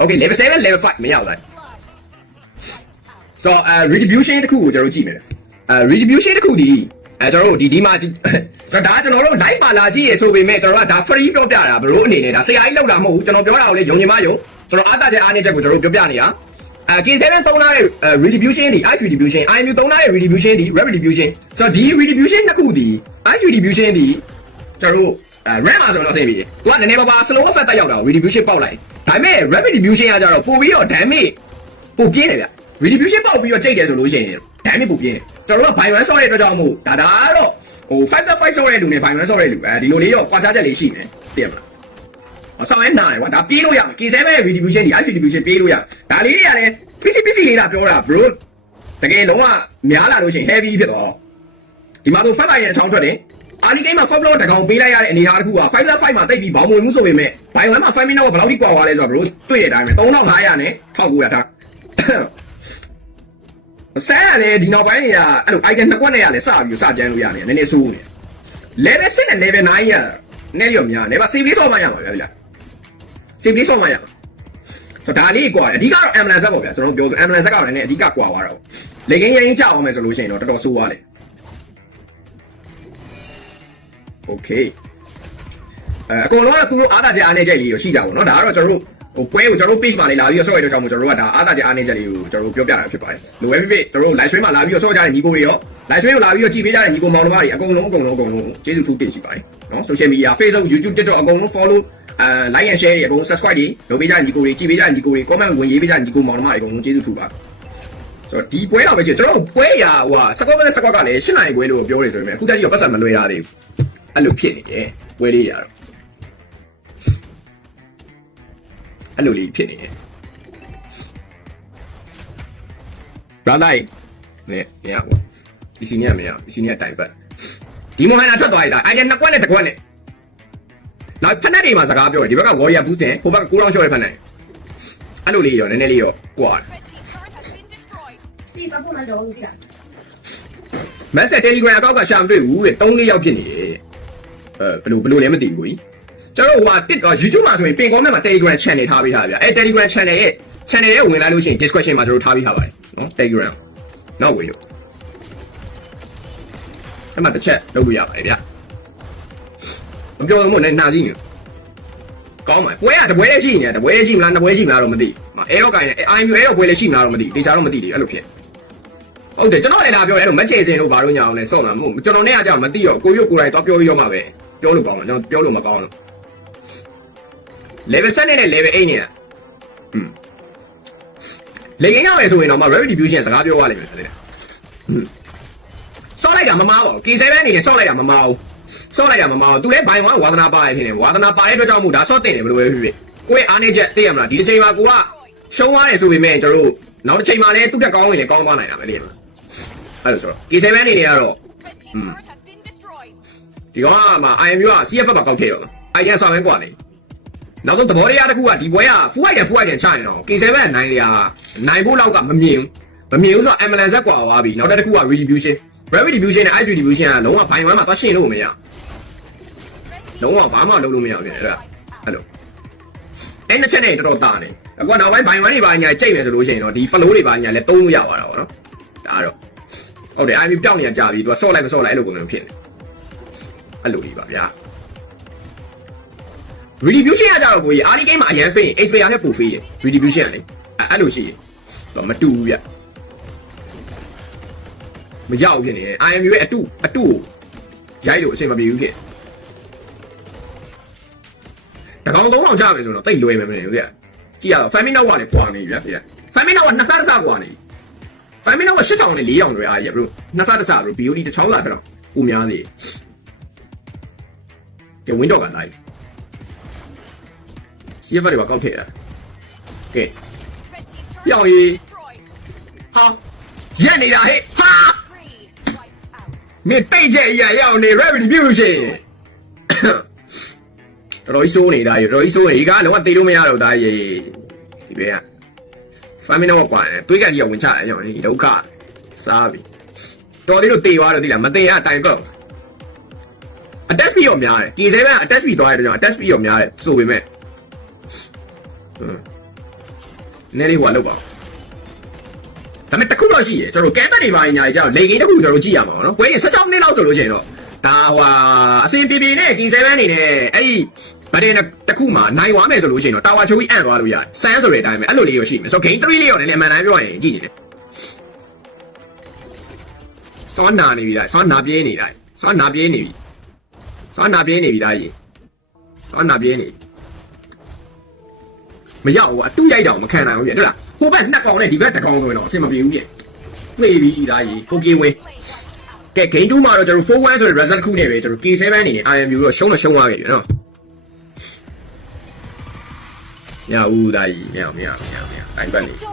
Okay level 7 level 5မရောက်လား so retribution တခုကိုကျွန်တော်ကြည့်မယ်retribution တခုဒီကျွန်တော်တို့ဒီမှာဆိုတော့ဒါကျွန်တော်တို့ live ပါလာကြည့်ရဆိုပေမဲ့ကျွန်တော်ကဒါ free ပြောပြတာဘလို့အနေနဲ့ဒါဆရာကြီးလောက်တာမဟုတ်ဘူးကျွန်တော်ပြောတာကိုလေယုံကြည်မယုံကျွန်တော်အားတာချက်အားနေချက်ကိုကျွန်တော်တို့ပြောပြနေတာK7 သုံးထားတဲ့ retribution ဒီ ice retribution IMU သုံးထားတဲ့ retribution ဒီ red retribution ဆိုတော့ဒီ retribution နှစ်ခုဒီ ice retribution ဒီကျွန်တော်တို့red မှာဆိုတော့ဆင်ပြီသူကနည်းနည်းပါး slow effect တက်ရောက်တာ retribution ပေါက်လိုက်ဒါပေမဲ့ red retribution ကကြတော့ပို့ပြီးတော့ damage ပို့ပြင်းတယ်ဗျ retribution ပေါက်ပြီးတော့ကြိတ်တယ်ဆိုလို့ရှိရင် damage ပို့ပြင်းတယ်ကျွန်တော်တို့က by one ဆော့တဲ့အတွက်ကြောင့်မို့ဒါတော့ဟို 5-5 ဆော့တဲ့လူနဲ့ by one ဆော့တဲ့လူဒီလိုလေးတော့ကွာခြားချက်လေးရှိတယ်သိရမလားဆောင်းရဲနားတယ်ကွာဒါပြေးလို့ရမယ် K7 retribution ဒီ ice retribution ပြေးလို့ရဒါလေးတွေကလည်းpc လေးလာပြောတာ bro တကယ်လုံးဝများလာလို့ရှိရင် heavy ဖြစ်တော့ဒီမှာတော့ဖတ်လိုက်ရင်အချောင်းထွက်တယ်အာလီဂိမ်းမှာ foul blow တကောင်ပေးလိုက်ရတဲ့အနေအထားတစ်ခုက 5-5 မှာတိတ်ပြီးဘောင်းမဝင်မှုဆိုပေမဲ့ by 1 မှာ 5 minute ကဘယ်လောက်ထိကွာသွားလဲဆိုတော့ bro တွေ့ရတဲ့အတိုင်းပဲ3500နဲ့1900ထားဆန်းရတယ်ဒီနောက်ပိုင်းကအဲ့လို item နှစ်ကွက်နဲ့ရလဲစပြီးစကြမ်းလို့ရတယ်နည်းနည်းဆိုးနေ level 6နဲ့ level 9ရနည်းရောများနေပါ save ဆော့မှရမှာဗျာ save ဆော့မှရမှာဆိုဒါလေးကွာအဓိကတော့ ambulance ပေါ့ဗျာကျွန်တော်ပြောဆို ambulance ကလည်းနည်းအဓိကကွာသွားတော့လေကင်းရင်ကြောက်အောင်မယ်ဆိုလို့ရှိရင်တော့တော်တော်ဆိုးသွားတယ် okay အကုန်လုံးကသူတို့အားသာချက်အားနေချက်လေးကိုရှိကြပါဘောเนาะဒါကတော့ကျွန်တော်တို့ဟိုပွဲကိုကျွန်တော်တို့ page မှာလေးလာပြီးတော့ဆော့ရတဲ့ကြောင့်မို့ကျွန်တော်တို့ကဒါအားသာချက်အားနေချက်လေးကိုကျွန်တော်တို့ပြောပြတာဖြစ်ပါတယ်လိုပဲဖြစ်ဖြစ်ကျွန်တော်တို့ live stream မှာလာပြီးတော့ဆော့ကြတဲ့ညီကိုတွေရော live stream ကိုလာပြီးတော့ကြည့်ပေးကြတဲ့ညီကိုမောင်နှမတွေအကုန်လုံးကျေးဇူးထူးတင်ရှိပါတယ်เนาะ social media Facebook YouTube TikTok အကုန်လုံး follow like and share တွေအကုန် subscribe တွေလုပ်ပေးကြညီကိုတွေကြည့်ပေးကြညီကိုတွေ comment ဝင်ရေးပေးကြညီကိုမောင်နှမတွေအကုန်လုံးကျေးဇူးထူးပါဆိုတော့ဒီပွဲတော့ပဲကျွန်တော်တို့ပွဲရာဟိုစကွက်ကလည်း8နိုင်ပွဲလို့ပြောနေဆိုပေမဲ့အခုတည်းကပတ်စံမလွယ်တာတွေအဲ့လိုဖြစ်နေတယ်ပွဲလေးရတော့အဲ့လိုလေးဖြစ်နေတယ်ဘာလိုက်နဲ့မရဘူးဒီစီနီကမရဘူးဒီစီနီကတိုင်ပတ်ဒီမိုဟန်နာထွက်သွားရတာအဲ့ဒီနှစ်ကွက်နဲ့တစ်ကွက်နဲ့နောက်ဖက်နက်တွေမှာစကားပြောတယ်ဒီဘက်က warrior boost နဲ့ဟိုဘက်က9 round shot ရဲ့ဖက်နက်အဲ့လိုလေးရောနည်းနည်းလေးရောကွာမက်ဆေ့ Telegram အကောက်ကရှာမတွေ့ဘူးတဲ့3-4ယောက်ဖြစ်နေတယ်ဘယ်လိုလဲမသိဘူးကြီးကျွန်တော်ဟိုဟာတစ်တော့ YouTube မှာဆိုရင်ပင် comment မှာ Telegram channel ထားပေးထားဗျာအဲ Telegram channel ရဲ့ဝင်လာလို့ရှိရင် description မှာကျွန်တော်ထားပေးထားပါတယ်နော် Telegram နောက်ဝင်လို့အဲ့မှာတစ်ချက်လုပ်လို့ရပါတယ်ဗျာမပြောလို့မို့နဲ့နှာကြီးနေကောင်းပါပွဲကတပွဲလေးရှိနေတယ်တပွဲလေးရှိမလားနှစ်ပွဲရှိမလားတော့မသိအဲတော့ကိုင်းနေ IMU အဲတော့ပွဲလေးရှိမလားတော့မသိတေချာတော့မသိသေးအဲ့လိုဖြစ်ဟုတ်တယ်ကျွန်တော်လည်းလာပြောအဲ့လိုမချေစင်တို့ဘာလို့ညာအောင်လဲစော့မှာမဟုတ်ကျွန်တော်နဲ့အကြောင်းမသိတော့ကိုရုပ်ကိုယ်တိုင်တော့ပြောပြီးရောမှာပဲပြောလို့ကောင်းမှာကျွန်တော်ပြောလို့မကောင်းလို့ level 7နဲ့ level 8နဲ့လေကင်းရမယ်ဆိုရင်တော့မှ retribution စကားပြောရလိမ့်မယ်တဲ့ဆော့လိုက်တာမမားပါဘူး K7 နေနဲ့ဆော့လိုက်တာမမားဘူးဆော့လိုက်တာမမားဘူးသူလည်းဘိုင်ဝါဝါသနာပါရထင်တယ်ဝါသနာပါတဲ့အတွက်ကြောင့်မို့ဒါဆော့တင်တယ်ဘယ်လိုပဲဖြစ်ဖြစ်ကိုယ့်ရဲ့အားနေချက်သိရမလားဒီတစ်ချိန်မှာကိုကရှုံးသွားတယ်ဆိုပေမဲ့ကျွန်တော်တို့နောက်တစ်ချိန်မှာလည်းသူ့တက်ကောင်းဝင်လည်းကောင်းသွားနိုင်တာပဲလေအဲ့လိုဆိုတော့ K7 နေနဲ့ကတော့ဒီကောင်ကမှ IMU က CFF မှာကောက်ထည့်တော့အိုင်ကန်ဆောင်ရင်းกว่าနေနောက်တော့သဘောတရားတစ်ခုကဒီပွဲက full item ချနေတော့ K7 နိုင်ရနိုင်ဖို့လောက်ကမမြင်ဘူးဆိုတော့ ambulance ကွာသွားပြီနောက်တစ်ခုက retribution နဲ့ ice retribution ကလုံးဝဘိုင်ဝမ်းမှာသွားရှင်းလို့မရလုံးဝဘာမှလုပ်လို့မရဘူးအဲ့လိုအဲ့နှစ်ချက်နဲ့တော်တော်တာနေအခုနောက်ပိုင်းဘိုင်ဝမ်းတွေပါညာကြိတ်မယ်ဆိုလို့ရှိရင်တော့ဒီ flow တွေပါညာလည်းသုံးလို့ရသွားတာပေါ့နော်ဒါတော့ဟုတ်တယ် IMU ပြောင်းနေကြပြီသူကဆော့လိုက်မဆော့လိုက်အဲ့လိုပုံစံဖြစ်နေအဲ့လိုလေးပါဗျာ retribution ကကြတော့ကိုကြီး early game မှာအရန်ဖိရင် expire နဲ့ပို့ဖေးရ retribution လေအဲ့လိုရှိရင်တော့မတူဘူးဗျမရောက်ဖြစ်နေတယ် IMU ရဲ့အတူရိုက်လို့အဆင်မပြေဘူးဖြစ်တကောင်3000ချမယ်ဆိုတော့တိတ်လွယ်မယ်မနေဘူးဗျကြည့်ရတော့5 minute ကလည်းကွာနေပြီဗျ5 minute က2ဆကွာနေ5 minute က8000နဲ့4000တွေအားရ bro 2ဆဘろ BOD တစ်ချောင်းလာခတော့ဦးများသေးကဲ window ကလိုက်CFF တွေပါကောက်ထည့်တာကဲပြောင်းရေးဟာရက်နေတာဟဲ့ဟာမင်းတိတ်ချက်ရရောက်နေ retribution တော်တော်ဆိုးနေတာရတော်ကြီးဆိုးနေဒီကလုံးဝတေးလို့မရတော့ဒါရေဒီဘေးက5 minute ကွာတွေးကကြီးကဝင်ချတယ်ရောဒီဒုက္ခစားပြီတော်လေးတို့တေးသွားတော့ဒီလားမတေးရတိုင်ကောက်attack speed ရောများတယ် K7 က attack speed သွားရတဲ့ကြောင့် attack speed ရောများတယ်ဆိုပေမဲ့ နည်းလေးဟိုကလောက်ပါဒါပေမဲ့တစ်ခုတော့ရှိရကျွန်တော်ကဲမက်တွေပါညာကြီးကြောက်လေကင်းတစ်ခုကျွန်တော်ကြည့်ရမှာနော်ကွဲရင်16နှစ်လောက်ဆိုလို့ရှိရင်တော့ဒါဟိုအစင်ပြေပြေနဲ့ G7 နေနဲ့အဲ့ဒီဗတ်တယ်တစ်ခုမှနိုင်သွားမယ်ဆိုလို့ရှိရင်တော့တာဝါချိုးကြီးအံ့သွားလို့ရတယ်ဆန်းဆိုတဲ့အတိုင်းပဲအဲ့လိုလေးရောရှိမယ်ဆိုတော့ game 3လေးရောလည်းအမှန်တမ်းပြောရင်ကြည့်နေတယ်စောနာနေပြီလားစောနာပြေးနေလိုက်စောနာပြေးနေပြီစောနာပြေးနေပြီလားကြီးစောနာပြေးနေမရောက်ဘူးအတူရိုက်တော့မခံနိုင်ဘူးပြဟုတ်လားဟိုဘက်နှစ်ကောင်နဲ့ဒီဘက်တစ်ကောင်ဆိုရင်တော့အဆင်မပြေဘူးပြပြေးပြီလားကြီး 4K ဝင်းကဲ game 2မှာတော့ကျွန်တော်4-1ဆိုတဲ့ result ခုနဲ့ပဲကျွန်တော် K7 နေနဲ့ IMU တော့ရှုံးသွားခဲ့ပြီနော်မရဘူးဒါကြီးမရတိုင်းပတ်လေ